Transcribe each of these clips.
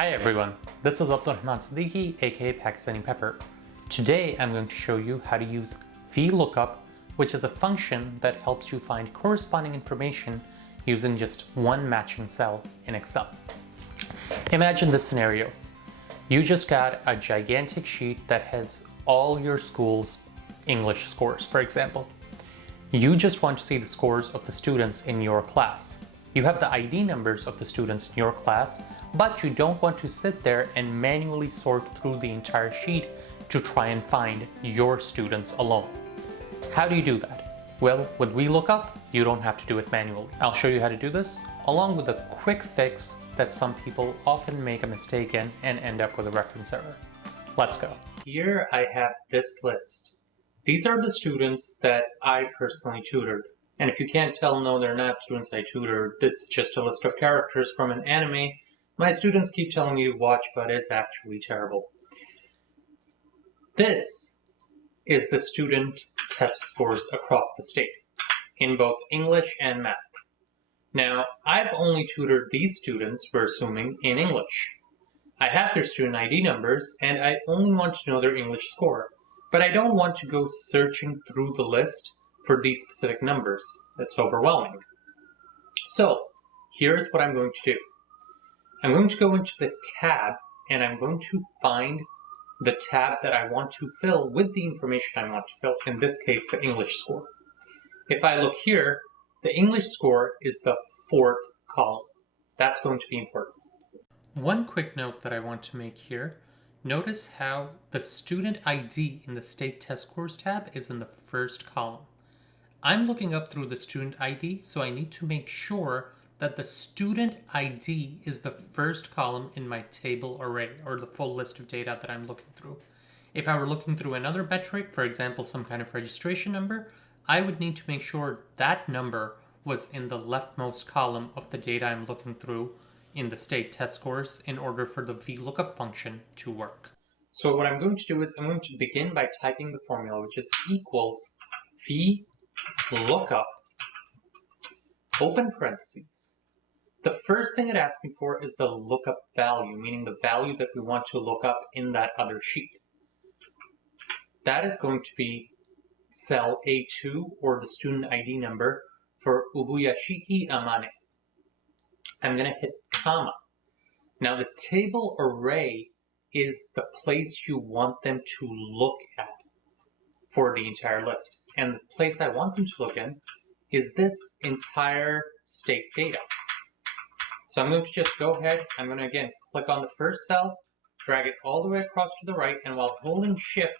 Hi everyone, this is Abdulrahman Siddiqui, aka Pakistani Pepper. Today I'm going to show you how to use VLOOKUP, which is a function that helps you find corresponding information using just one matching cell in Excel. Imagine this scenario. You just got a gigantic sheet that has all your school's English scores, for example. You just want to see the scores of the students in your class. You have the ID numbers of the students in your class, but you don't want to sit there and manually sort through the entire sheet to try and find your students alone. How do you do that? Well, with VLOOKUP, you don't have to do it manually. I'll show you how to do this, along with a quick fix that some people often make a mistake in and end up with a reference error. Let's go. Here I have this list. These are the students that I personally tutored. And if you can't tell, no, they're not students I tutored. It's just a list of characters from an anime my students keep telling me to watch, but is actually terrible. This is the student test scores across the state, in both English and math. Now, I've only tutored these students, we're assuming, in English. I have their student ID numbers, and I only want to know their English score. But I don't want to go searching through the list for these specific numbers. It's overwhelming. So, here's what I'm going to do. I'm going to go into the tab, and I'm going to find the tab that I want to fill with the information I want to fill, in this case, the English score. If I look here, the English score is the fourth column. That's going to be important. One quick note that I want to make here. Notice how the student ID in the State Test Scores tab is in the first column. I'm looking up through the student ID, so I need to make sure that the student ID is the first column in my table array, or the full list of data that I'm looking through. If I were looking through another metric, for example, some kind of registration number, I would need to make sure that number was in the leftmost column of the data I'm looking through in the state test scores in order for the VLOOKUP function to work. So what I'm going to do is I'm going to begin by typing the formula, which is equals VLOOKUP, open parentheses. The first thing it asks me for is the lookup value, meaning the value that we want to look up in that other sheet. That is going to be cell A2, or the student ID number for Ubuyashiki Amane. I'm going to hit comma. Now the table array is the place you want them to look at for the entire list. And the place I want them to look in is this entire state data. So I'm going to just go ahead, I'm going to again click on the first cell, drag it all the way across to the right, and while holding shift,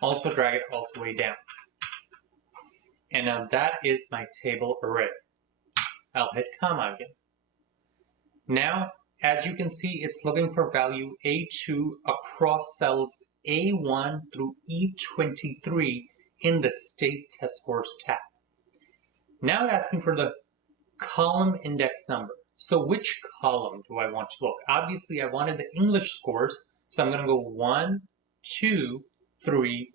also drag it all the way down. And now that is my table array. I'll hit comma again. Now, as you can see, it's looking for value A2 across cells A1 through E23 in the State Test Scores tab. Now it's asking for the column index number. So which column do I want to look? Obviously, I wanted the English scores, so I'm going to go 1, 2, 3,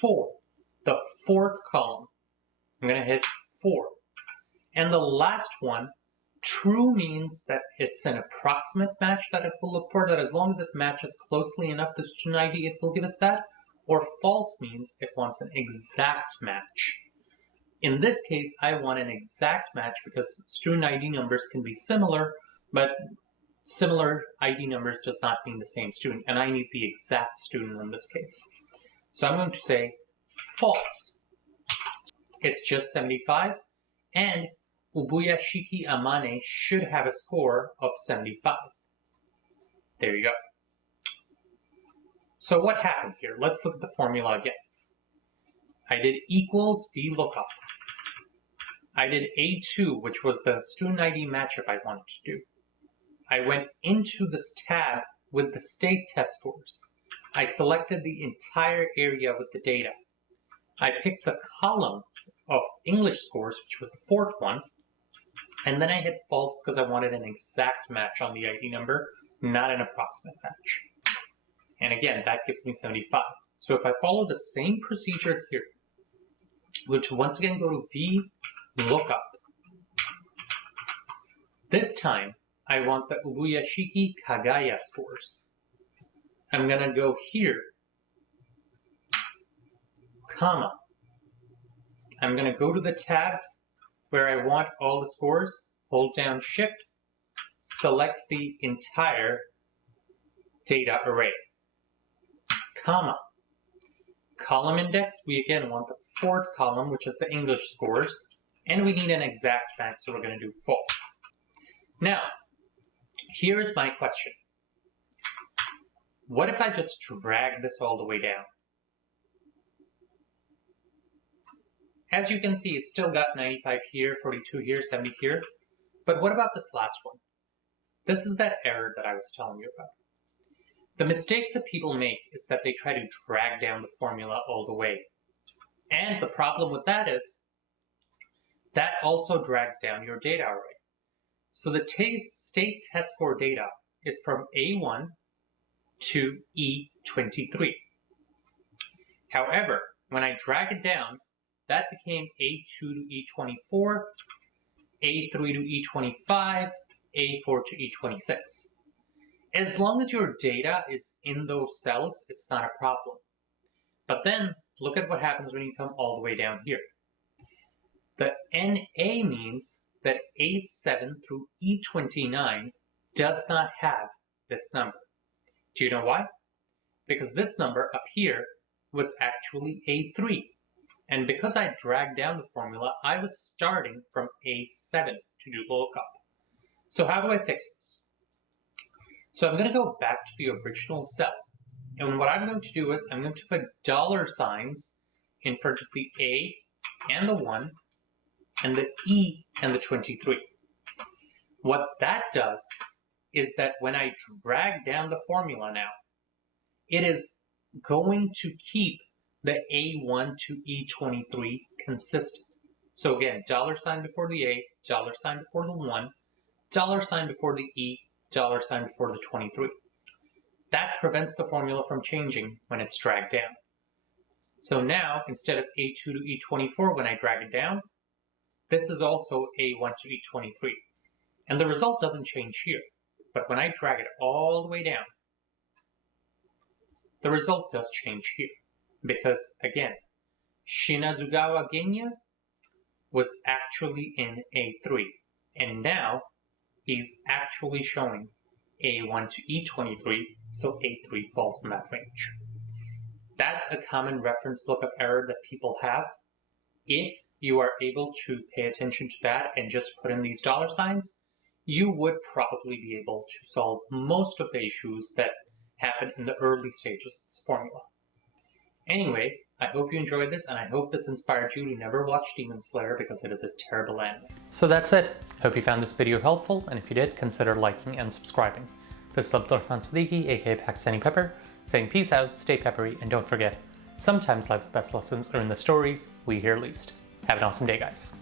4. The fourth column. I'm going to hit 4. And the last one, true, means that it's an approximate match that it will look for, that as long as it matches closely enough to student ID, it will give us that. Or false means it wants an exact match. In this case, I want an exact match because student ID numbers can be similar, but similar ID numbers does not mean the same student, and I need the exact student in this case. So I'm going to say false. It's just 75, and Ubuyashiki Amane should have a score of 75. There you go. So what happened here? Let's look at the formula again. I did equals VLOOKUP. I did A2, which was the student ID matchup I wanted to do. I went into this tab with the state test scores. I selected the entire area with the data. I picked the column of English scores, which was the fourth one, and then I hit false because I wanted an exact match on the ID number, not an approximate match. And again, that gives me 75. So if I follow the same procedure here, which once again go to VLOOKUP, this time I want the Ubuyashiki Kagaya scores. I'm going to go here, comma. I'm going to go to the tab where I want all the scores, hold down Shift, select the entire data array, comma. Column index, we again want the fourth column, which is the English scores, and we need an exact match, so we're going to do false. Now, here's my question. What if I just drag this all the way down? As you can see, it's still got 95 here, 42 here, 70 here. But what about this last one? This is that error that I was telling you about. The mistake that people make is that they try to drag down the formula all the way. And the problem with that is that also drags down your data array. So the state test score data is from A1 to E23. However, when I drag it down, that became A2 to E24, A3 to E25, A4 to E26. As long as your data is in those cells, it's not a problem. But then, look at what happens when you come all the way down here. The NA means that A7 through E29 does not have this number. Do you know why? Because this number up here was actually A3. And because I dragged down the formula, I was starting from A7 to do lookup. So how do I fix this? So I'm going to go back to the original cell. And what I'm going to do is I'm going to put dollar signs in front of the A and the 1 and the E and the 23. What that does is that when I drag down the formula now, it is going to keep the A1 to E23 consistent. So again, dollar sign before the A, dollar sign before the 1, dollar sign before the E, dollar sign before the 23. That prevents the formula from changing when it's dragged down. So now, instead of A2 to E24 when I drag it down, this is also A1 to E23. And the result doesn't change here. But when I drag it all the way down, the result does change here. Because, again, Shinazugawa Genya was actually in A3. And now, he's actually showing A1 to E23, so A3 falls in that range. That's a common reference lookup error that people have. If you are able to pay attention to that and just put in these dollar signs, you would probably be able to solve most of the issues that happen in the early stages of this formula. Anyway, I hope you enjoyed this, and I hope this inspired you to never watch Demon Slayer because it is a terrible anime. So that's it. Hope you found this video helpful, and if you did, consider liking and subscribing. This is Abdurrahman Siddiqui, aka Pakistani Pepper, saying peace out, stay peppery, and don't forget, sometimes life's best lessons are in the stories we hear least. Have an awesome day, guys.